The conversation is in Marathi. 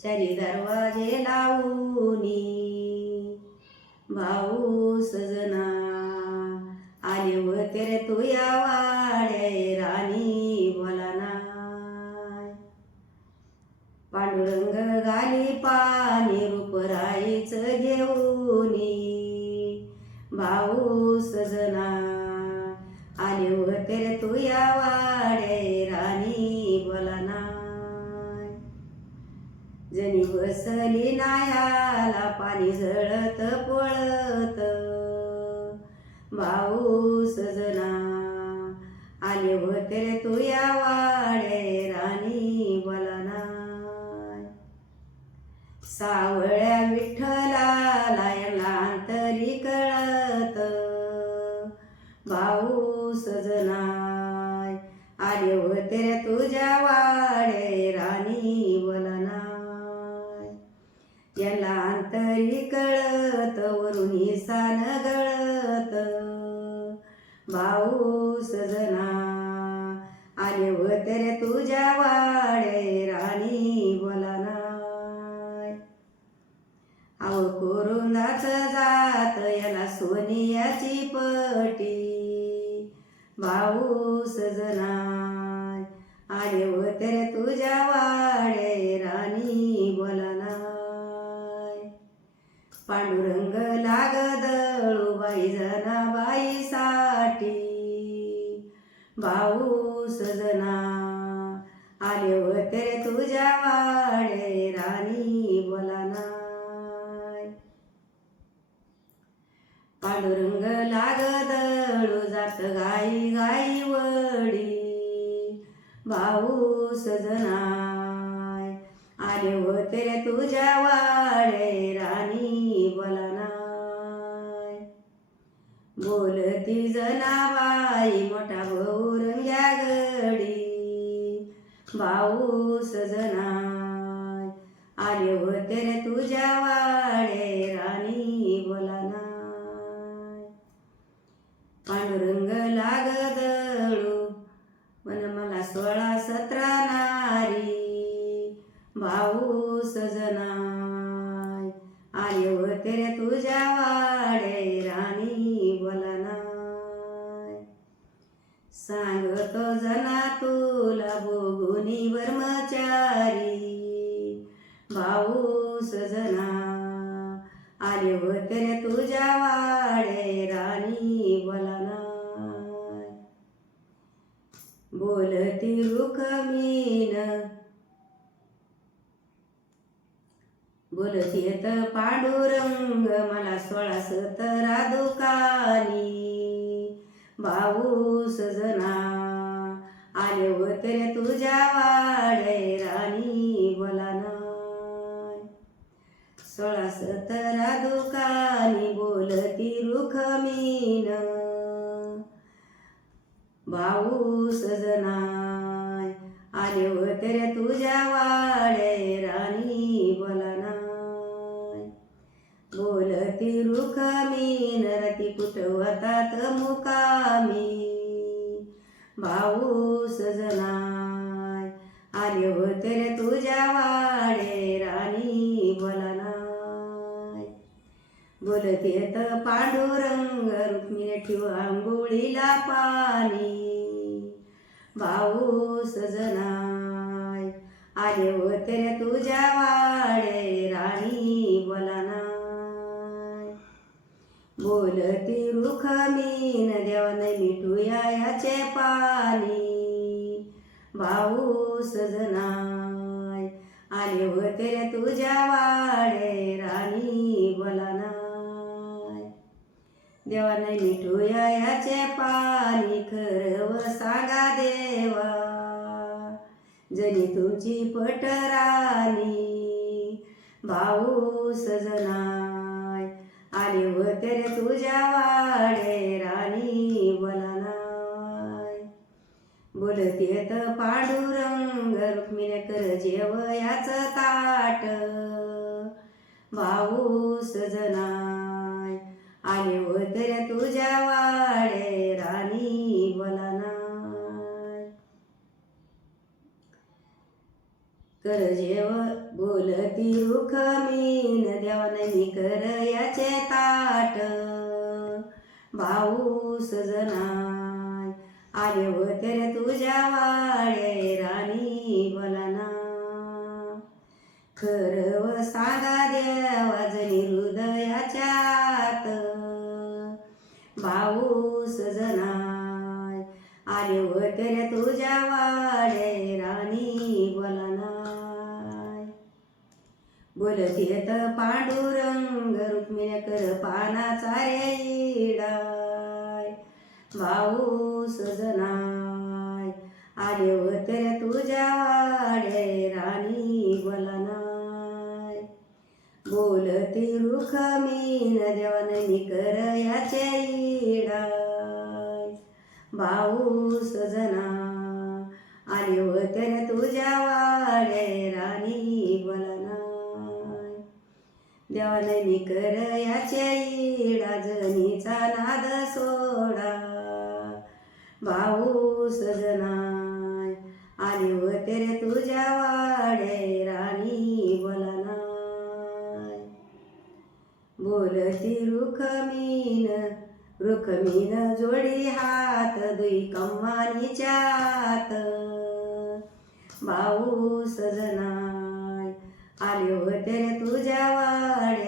चारी दरवाजे लावूनी भाऊ सजना आले होते रे तुया वाडे राणी बोला नाय. पांडुरंग गाली पाणी रूपराईच घेऊनी भाऊ सजना आले होते रे तुया वाडे राणी बोला नाय. जणी बसली नायाला पाणी झळत पळत भाऊ सजना आले होते रे तुया वाडे राणी बोला नाय. सावळ्या विठ्ठलाला याला अंतरी कळत भाऊ सजना आले होते रे तुझ्या वाडे राणी बोला नाय. याला अंतरी कळत वरून सान गळत भाऊ सजना आले होते रे तुझ्या वाडे राणी बोला नाय. अव कोरुंदाच जात याला सोनियाची पटी भाऊ सजना आले होते रे तुझ्या वाडे राणी बोला नाय. पांडुरंग लागदळू बाई जनाबाई साठी भाऊ सजना आले होते रे तुझ्या वाडे राणी बोला नाय. पांडुरंग लागदळू जात गाई गाई वडी भाऊ सजना आले होते रे तुझ्या वाडे राणी बोला नाय. बोलती जनाबाई मोठा भौरंग्या गडी भाऊ सजना आले होते रे तुझ्या वाडे राणी बोला नाय. पांडुरंग लागदळू मन मला 16-17 नारी भाऊ सजना आले होते रे तुझ्या वाडे राणी बोला नाय. सांगतो जना तुला बोगुनी ब्रह्मचारी भाऊ सजना आले होते रे तुझ्या वाडे राणी बोला नाय. बोलती रुखमीन बोलतेत पांडुरंग मला 16-17 दुकानी भाऊ सजना आले होते रे तुझ्या वाडे राणी बोला नाय. 16-17 दुकानी बोलती रुखमीन भाऊ सजना आले होते रे तुझ्या वाडे राणी बोला नाय. बोलती रुखमीन रती कुटवतात मुकामी भाऊ सजना आले होते रे तुझ्या वाडे राणी बोला नाय. बोलतेत पांडुरंग रुक्मिणी ठेव आंघोळीला पाणी भाऊ सजना आले होते रे तुझ्या वाडे राणी बोला नाय. बोलती रुखमीन देवाने मिठूया याचे पाणी भाऊ सजना आले होते रे तुझ्या वाडे राणी बोला नाय. देवाने मिठूया याचे पाणी खरव सांगा देवा जनी तुमची पटराणी भाऊ सजना आले होते रे तुझ्या वाडे राणी बोला नाय. बोलतेत पांडुरंग रुक्मिणी कर जेवयाच ताट भाऊ सजना आले होते रे तुझ्या वाडे राणी बोला नाय. कर जेव बोलती रुखमीन देवानी कर याचे ताट भाऊ सजनाय आले होते रे तुझ्या वाडे राणी बोलाना खरं सांगा देवा जणी हृदयाच्या आत भाऊ सजनाय आले होते रे तुझ्या वाडे राणी बोलानाय बोलतेत पांडुरंग रुक्मिणी कर पानाचा रे इडाय भाऊ सजनाय आले होते रे तुझ्या वाडे राणी बोलानाय बोलती रुखमीन देवानी कर याचे इडाय भाऊ सजना आले होते रे तुझ्या वाडे राणी बोलानाय देवानी कर याचे इडा जनीचा नाद सोडा भाऊ सजनाय आले होते रे तुझ्या वाडे राणी बोलानाय बोलती रुखमीन जोडी हात दुई कम्मानीच्या आत भाऊ सजनाय आले होते रे तुझ्या वाडे